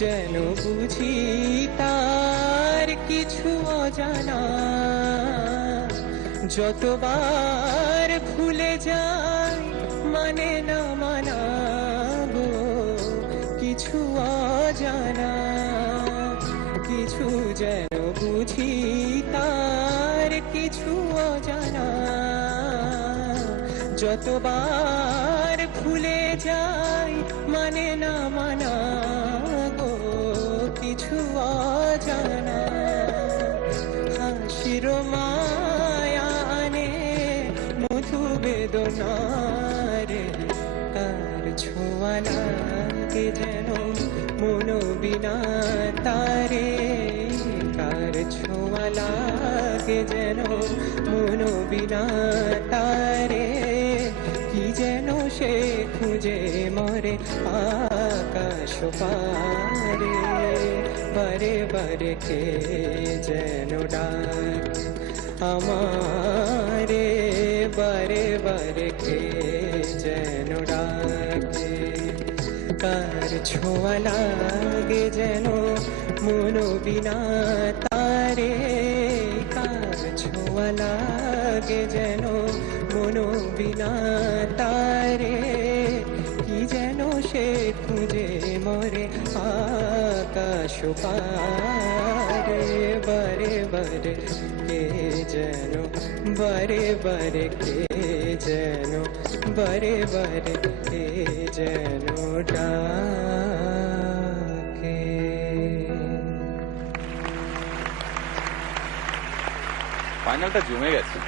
যেন বুঝি তার কিছু অজানা, যতবার ভুলে যায় মানে না মানা গো কিছু অজানা। কিছু যেন বুঝি তার কিছু অজানা, যতবার ভুলে যায় মানে না মানা গো কিছু অজানা। হাসির মায়া আনে মধু বেদনা রে, তার ছোঁয়া লাগে যেন মন বিনা তারে, তার ছোঁয়া লাগে যেন মন বিনা তারে। কি যেন সে খুঁজে মরে আকাশ পারে, বারে বারে কে যেন ডাক আমারে, বারে বারে কে যেন ডাকে। তার ছোঁয়া লাগে যেন মন বিনা তারে, তার ছোঁয়া লাগে যেন মন বিনা তারে। কি যেন সে খুঁজে মরে আকাশ পারে, বারে বারে কে যেন, বারে বারে কে যেন, বারে বারে কে যেন ডাকে। ফাইনালটা জমে গেছে।